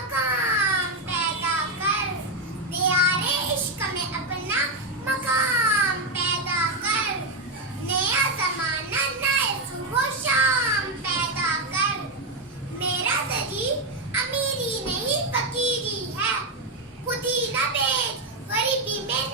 मकाम पैदा कर, दियारे इश्क में अपना मकाम पैदा कर, नया जमाना नए सुबह शाम पैदा कर। मेरा दरी अमीरी नहीं फकीरी है, खुद ही न बेच गरीबी में